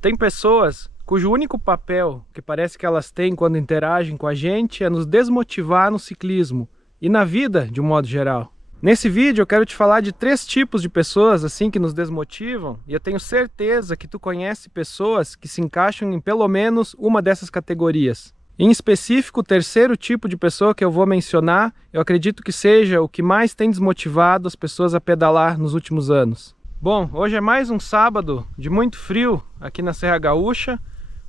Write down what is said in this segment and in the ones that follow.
Tem pessoas cujo único papel que parece que elas têm quando interagem com a gente é nos desmotivar no ciclismo e na vida de um modo geral. Nesse vídeo eu quero te falar de 3 tipos de pessoas assim que nos desmotivam, e eu tenho certeza que tu conhece pessoas que se encaixam em pelo menos uma dessas categorias. Em específico, o terceiro tipo de pessoa que eu vou mencionar, eu acredito que seja o que mais tem desmotivado as pessoas a pedalar nos últimos anos. Bom, hoje é mais um sábado de muito frio aqui na Serra Gaúcha.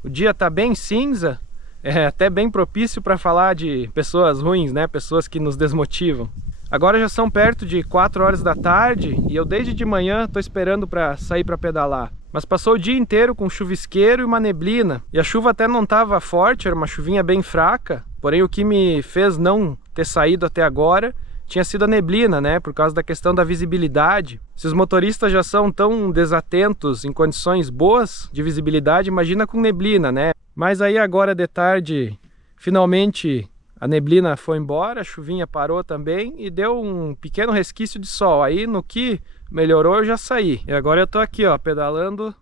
O dia está bem cinza, é até bem propício para falar de pessoas ruins, né? Pessoas que nos desmotivam. Agora já são perto de 4 horas da tarde e eu desde de manhã estou esperando para sair para pedalar. Mas passou o dia inteiro com chuvisqueiro e uma neblina. E a chuva até não estava forte, era uma chuvinha bem fraca. Porém o que me fez não ter saído até agora tinha sido a neblina, né? Por causa da questão da visibilidade. Se os motoristas já são tão desatentos em condições boas de visibilidade, imagina com neblina, né? Mas aí agora de tarde, finalmente a neblina foi embora, a chuvinha parou também e deu um pequeno resquício de sol. Aí no que melhorou eu já saí. E agora eu tô aqui, ó, pedalando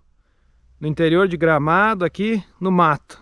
no interior de Gramado, aqui no mato.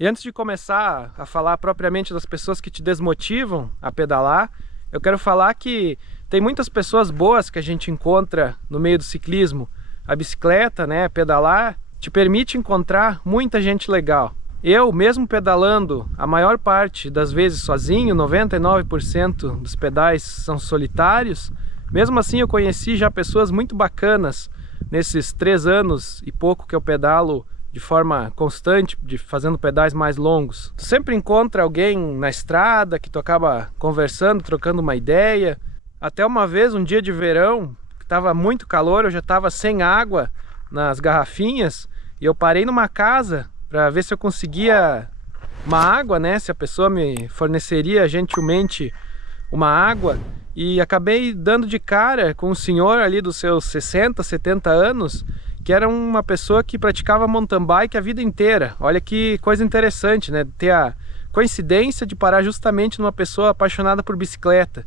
E antes de começar a falar propriamente das pessoas que te desmotivam a pedalar, eu quero falar que tem muitas pessoas boas que a gente encontra no meio do ciclismo. A bicicleta, né, pedalar, te permite encontrar muita gente legal. Eu, mesmo pedalando a maior parte das vezes sozinho, 99% dos pedais são solitários, mesmo assim eu conheci já pessoas muito bacanas nesses 3 anos e pouco que eu pedalo de forma constante, fazendo pedais mais longos. Tu sempre encontra alguém na estrada que tu acaba conversando, trocando uma ideia. Até uma vez, um dia de verão, que estava muito calor, eu já estava sem água nas garrafinhas e eu parei numa casa para ver se eu conseguia uma água, né? Se a pessoa me forneceria gentilmente uma água. E acabei dando de cara com um senhor ali dos seus 60, 70 anos, que era uma pessoa que praticava mountain bike a vida inteira. Olha que coisa interessante, né? Ter a coincidência de parar justamente numa pessoa apaixonada por bicicleta.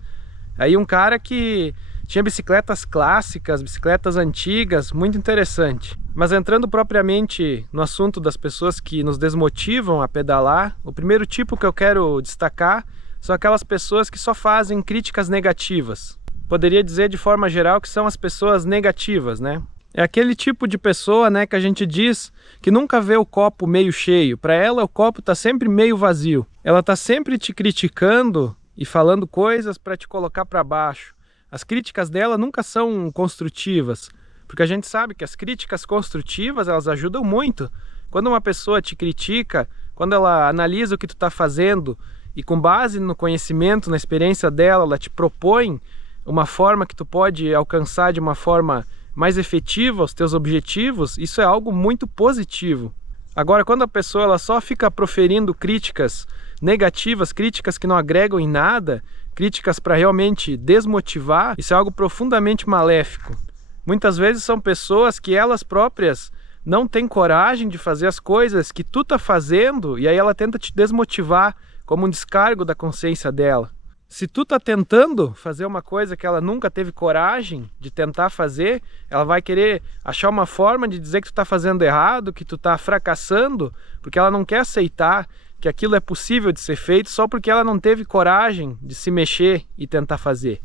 Aí um cara que tinha bicicletas clássicas, bicicletas antigas, muito interessante. Mas entrando propriamente no assunto das pessoas que nos desmotivam a pedalar, o primeiro tipo que eu quero destacar são aquelas pessoas que só fazem críticas negativas. Poderia dizer de forma geral que são as pessoas negativas, né? É aquele tipo de pessoa, né, que a gente diz que nunca vê o copo meio cheio. Para ela o copo está sempre meio vazio. Ela está sempre te criticando e falando coisas para te colocar para baixo. As críticas dela nunca são construtivas, porque a gente sabe que as críticas construtivas elas ajudam muito. Quando uma pessoa te critica, quando ela analisa o que tu está fazendo e com base no conhecimento, na experiência dela, ela te propõe uma forma que tu pode alcançar de uma forma mais efetiva os teus objetivos, isso é algo muito positivo. Agora, quando a pessoa ela só fica proferindo críticas negativas, críticas que não agregam em nada, críticas para realmente desmotivar, isso é algo profundamente maléfico. Muitas vezes são pessoas que elas próprias não têm coragem de fazer as coisas que tu tá fazendo e aí ela tenta te desmotivar como um descargo da consciência dela. Se tu tá tentando fazer uma coisa que ela nunca teve coragem de tentar fazer, ela vai querer achar uma forma de dizer que tu tá fazendo errado, que tu tá fracassando, porque ela não quer aceitar que aquilo é possível de ser feito só porque ela não teve coragem de se mexer e tentar fazer.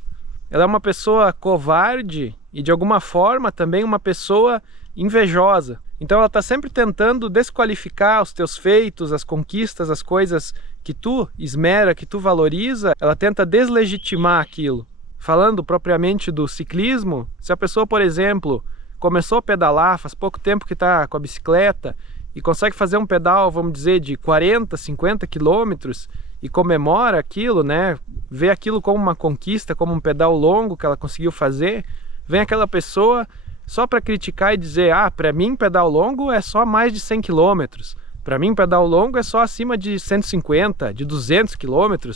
Ela é uma pessoa covarde e de alguma forma também uma pessoa invejosa. Então ela está sempre tentando desqualificar os teus feitos, as conquistas, as coisas que tu esmera, que tu valoriza, ela tenta deslegitimar aquilo. Falando propriamente do ciclismo, se a pessoa, por exemplo, começou a pedalar, faz pouco tempo que está com a bicicleta e consegue fazer um pedal, vamos dizer, de 40, 50 quilômetros e comemora aquilo, né? Vê aquilo como uma conquista, como um pedal longo que ela conseguiu fazer, vem aquela pessoa só para criticar e dizer, para mim pedal longo é só mais de 100 km, para mim pedal longo é só acima de 150, de 200 km,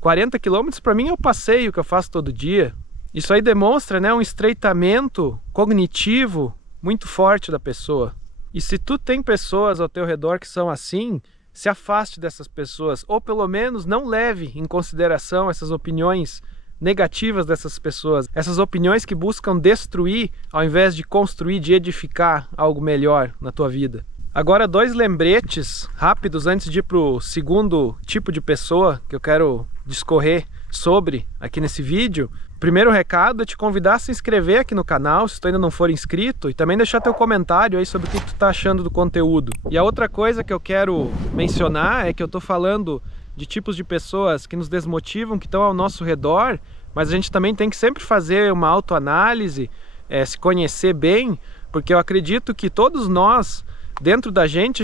40 km para mim é o passeio que eu faço todo dia. Isso aí demonstra, né, um estreitamento cognitivo muito forte da pessoa. E se tu tem pessoas ao teu redor que são assim, se afaste dessas pessoas, ou pelo menos não leve em consideração essas opiniões negativas dessas pessoas, essas opiniões que buscam destruir ao invés de construir, de edificar algo melhor na tua vida. Agora, 2 lembretes rápidos antes de ir para o segundo tipo de pessoa que eu quero discorrer sobre aqui nesse vídeo. Primeiro recado é te convidar a se inscrever aqui no canal, se tu ainda não for inscrito, e também deixar teu comentário aí sobre o que tu tá achando do conteúdo. E a outra coisa que eu quero mencionar é que eu tô falando de tipos de pessoas que nos desmotivam, que estão ao nosso redor, mas a gente também tem que sempre fazer uma autoanálise, se conhecer bem, porque eu acredito que todos nós, dentro da gente,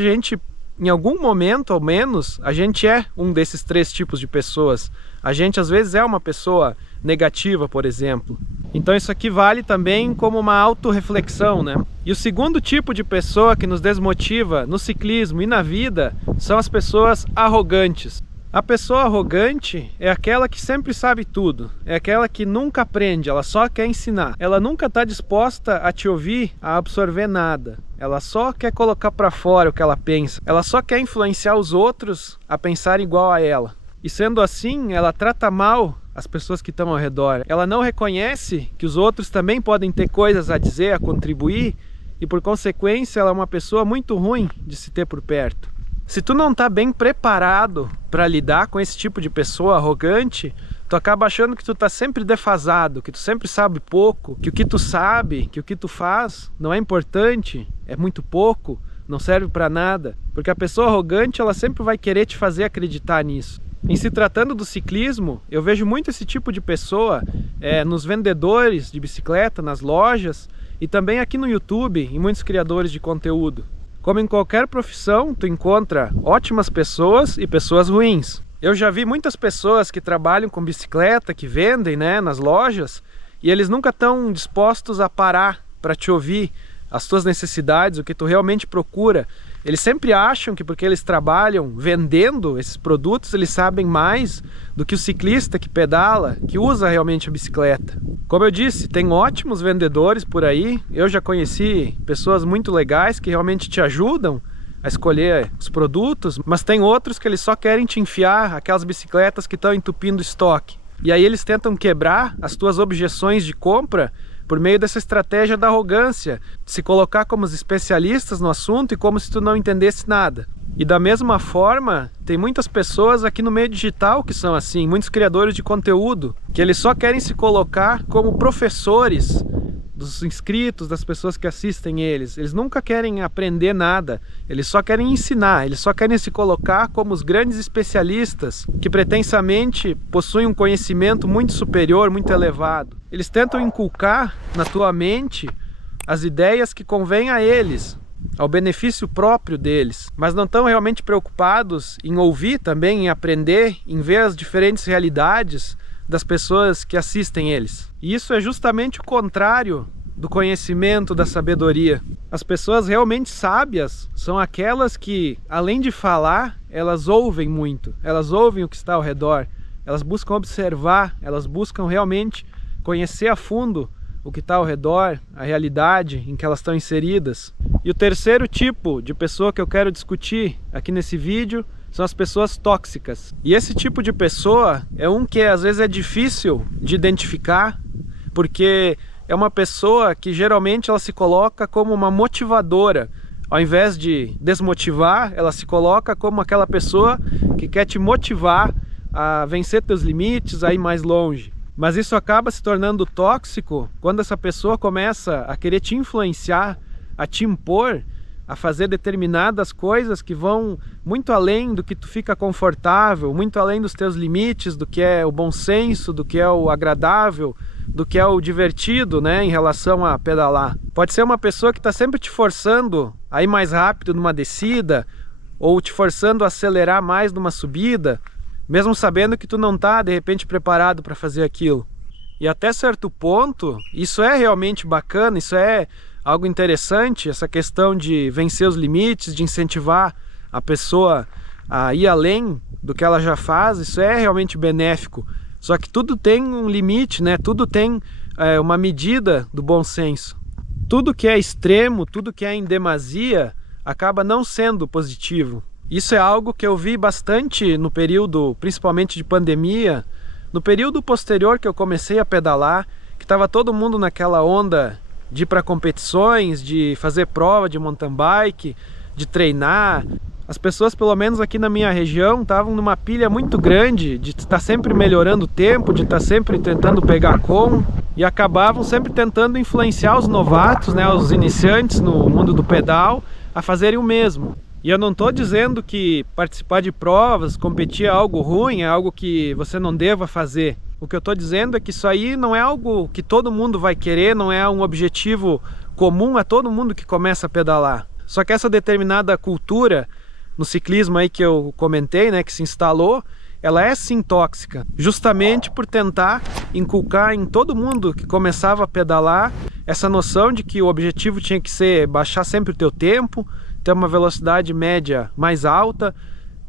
em algum momento, ao menos, a gente é um desses 3 tipos de pessoas. A gente, às vezes, é uma pessoa negativa, por exemplo. Então isso aqui vale também como uma autorreflexão, né? E o segundo tipo de pessoa que nos desmotiva no ciclismo e na vida são as pessoas arrogantes. A pessoa arrogante é aquela que sempre sabe tudo, é aquela que nunca aprende, ela só quer ensinar. Ela nunca está disposta a te ouvir, a absorver nada. Ela só quer colocar para fora o que ela pensa. Ela só quer influenciar os outros a pensar igual a ela. E sendo assim, ela trata mal as pessoas que estão ao redor. Ela não reconhece que os outros também podem ter coisas a dizer, a contribuir, e por consequência ela é uma pessoa muito ruim de se ter por perto. Se tu não tá bem preparado para lidar com esse tipo de pessoa arrogante, tu acaba achando que tu tá sempre defasado, que tu sempre sabe pouco, que o que tu sabe, que o que tu faz não é importante, é muito pouco, não serve para nada. Porque a pessoa arrogante, ela sempre vai querer te fazer acreditar nisso. Em se tratando do ciclismo, eu vejo muito esse tipo de pessoa nos vendedores de bicicleta, nas lojas e também aqui no YouTube, em muitos criadores de conteúdo. Como em qualquer profissão, tu encontra ótimas pessoas e pessoas ruins. Eu já vi muitas pessoas que trabalham com bicicleta, que vendem, né, nas lojas, e eles nunca estão dispostos a parar para te ouvir as tuas necessidades, o que tu realmente procura. Eles sempre acham que porque eles trabalham vendendo esses produtos, eles sabem mais do que o ciclista que pedala, que usa realmente a bicicleta. Como eu disse, tem ótimos vendedores por aí. Eu já conheci pessoas muito legais que realmente te ajudam a escolher os produtos, mas tem outros que eles só querem te enfiar aquelas bicicletas que estão entupindo estoque. E aí eles tentam quebrar as tuas objeções de compra por meio dessa estratégia da arrogância, de se colocar como os especialistas no assunto e como se tu não entendesse nada. E da mesma forma, tem muitas pessoas aqui no meio digital que são assim, muitos criadores de conteúdo, que eles só querem se colocar como professores dos inscritos, das pessoas que assistem eles. Eles nunca querem aprender nada, eles só querem ensinar, eles só querem se colocar como os grandes especialistas que pretensamente possuem um conhecimento muito superior, muito elevado. Eles tentam inculcar na tua mente as ideias que convêm a eles, ao benefício próprio deles, mas não estão realmente preocupados em ouvir também, em aprender, em ver as diferentes realidades das pessoas que assistem eles. E isso é justamente o contrário do conhecimento, da sabedoria. As pessoas realmente sábias são aquelas que, além de falar, elas ouvem muito, elas ouvem o que está ao redor, elas buscam observar, elas buscam realmente conhecer a fundo o que está ao redor, a realidade em que elas estão inseridas. E o terceiro tipo de pessoa que eu quero discutir aqui nesse vídeo são as pessoas tóxicas. E esse tipo de pessoa é um que às vezes é difícil de identificar, porque é uma pessoa que geralmente ela se coloca como uma motivadora. Ao invés de desmotivar, ela se coloca como aquela pessoa que quer te motivar a vencer teus limites, a ir mais longe. Mas isso acaba se tornando tóxico quando essa pessoa começa a querer te influenciar, a te impor, a fazer determinadas coisas que vão muito além do que tu fica confortável, muito além dos teus limites, do que é o bom senso, do que é o agradável, do que é o divertido, né, em relação a pedalar. Pode ser uma pessoa que está sempre te forçando a ir mais rápido numa descida, ou te forçando a acelerar mais numa subida, mesmo sabendo que tu não está, de repente, preparado para fazer aquilo. E até certo ponto, isso é realmente bacana, isso é algo interessante, essa questão de vencer os limites, de incentivar a pessoa a ir além do que ela já faz, isso é realmente benéfico. Só que tudo tem um limite, né? Tudo tem uma medida do bom senso. Tudo que é extremo, tudo que é em demasia, acaba não sendo positivo. Isso é algo que eu vi bastante no período, principalmente de pandemia, No período posterior que eu comecei a pedalar, que estava todo mundo naquela onda de ir para competições, de fazer prova de mountain bike, de treinar, as pessoas, pelo menos aqui na minha região, estavam numa pilha muito grande de estar sempre melhorando o tempo, de estar sempre tentando pegar com, e acabavam sempre tentando influenciar os novatos, né, os iniciantes no mundo do pedal, a fazerem o mesmo. E eu não estou dizendo que participar de provas, competir é algo ruim, é algo que você não deva fazer. O que eu estou dizendo é que isso aí não é algo que todo mundo vai querer, não é um objetivo comum a todo mundo que começa a pedalar. Só que essa determinada cultura no ciclismo aí que eu comentei, né, que se instalou, ela é sim tóxica, justamente por tentar inculcar em todo mundo que começava a pedalar essa noção de que o objetivo tinha que ser baixar sempre o teu tempo, ter uma velocidade média mais alta,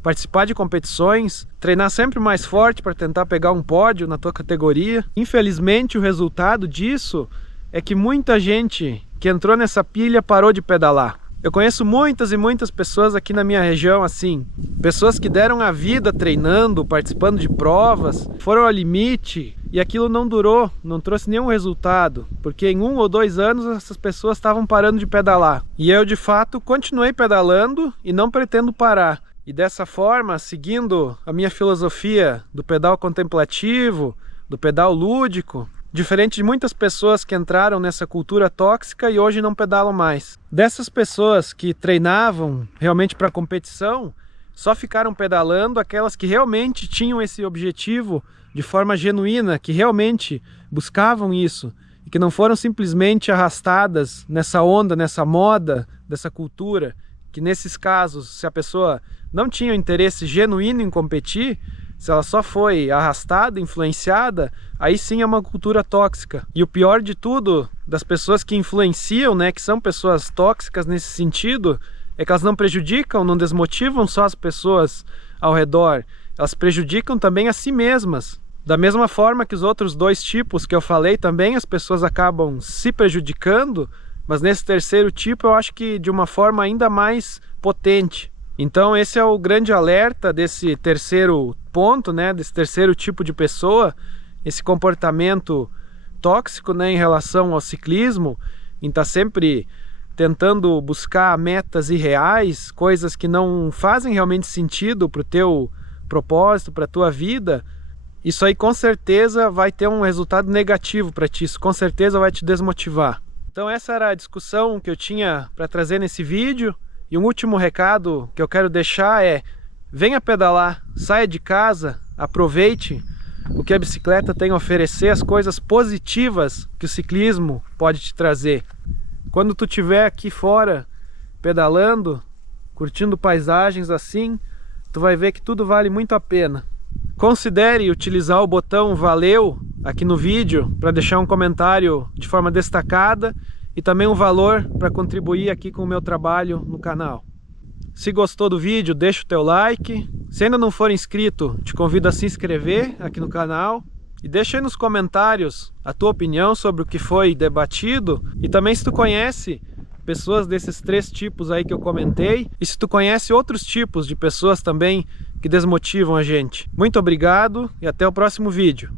participar de competições, treinar sempre mais forte para tentar pegar um pódio na tua categoria. Infelizmente, o resultado disso é que muita gente que entrou nessa pilha parou de pedalar. Eu conheço muitas e muitas pessoas aqui na minha região assim, pessoas que deram a vida treinando, participando de provas, foram ao limite e aquilo não durou, não trouxe nenhum resultado, porque em 1 ou 2 anos essas pessoas estavam parando de pedalar. E eu de fato continuei pedalando e não pretendo parar. E dessa forma, seguindo a minha filosofia do pedal contemplativo, do pedal lúdico, diferente de muitas pessoas que entraram nessa cultura tóxica e hoje não pedalam mais. Dessas pessoas que treinavam realmente para competição, só ficaram pedalando aquelas que realmente tinham esse objetivo de forma genuína, que realmente buscavam isso e que não foram simplesmente arrastadas nessa onda, nessa moda, dessa cultura, que nesses casos, se a pessoa não tinha interesse genuíno em competir, se ela só foi arrastada, influenciada, aí sim é uma cultura tóxica. E o pior de tudo, das pessoas que influenciam, né, que são pessoas tóxicas nesse sentido, é que elas não prejudicam, não desmotivam só as pessoas ao redor, elas prejudicam também a si mesmas. Da mesma forma que os outros 2 tipos que eu falei também, as pessoas acabam se prejudicando, mas nesse terceiro tipo eu acho que de uma forma ainda mais potente. Então esse é o grande alerta desse terceiro ponto, né, desse terceiro tipo de pessoa, esse comportamento tóxico, né, em relação ao ciclismo, em estar sempre tentando buscar metas irreais, coisas que não fazem realmente sentido para o teu propósito, para a tua vida. Isso aí com certeza vai ter um resultado negativo para ti, isso com certeza vai te desmotivar. Então essa era a discussão que eu tinha para trazer nesse vídeo. E um último recado que eu quero deixar é: venha pedalar, saia de casa, aproveite o que a bicicleta tem a oferecer, as coisas positivas que o ciclismo pode te trazer. Quando tu estiver aqui fora pedalando, curtindo paisagens assim, tu vai ver que tudo vale muito a pena. Considere utilizar o botão valeu aqui no vídeo para deixar um comentário de forma destacada e também um valor para contribuir aqui com o meu trabalho no canal. Se gostou do vídeo, deixa o teu like. Se ainda não for inscrito, te convido a se inscrever aqui no canal. E deixa aí nos comentários a tua opinião sobre o que foi debatido. E também se tu conhece pessoas desses 3 tipos aí que eu comentei. E se tu conhece outros tipos de pessoas também que desmotivam a gente. Muito obrigado e até o próximo vídeo.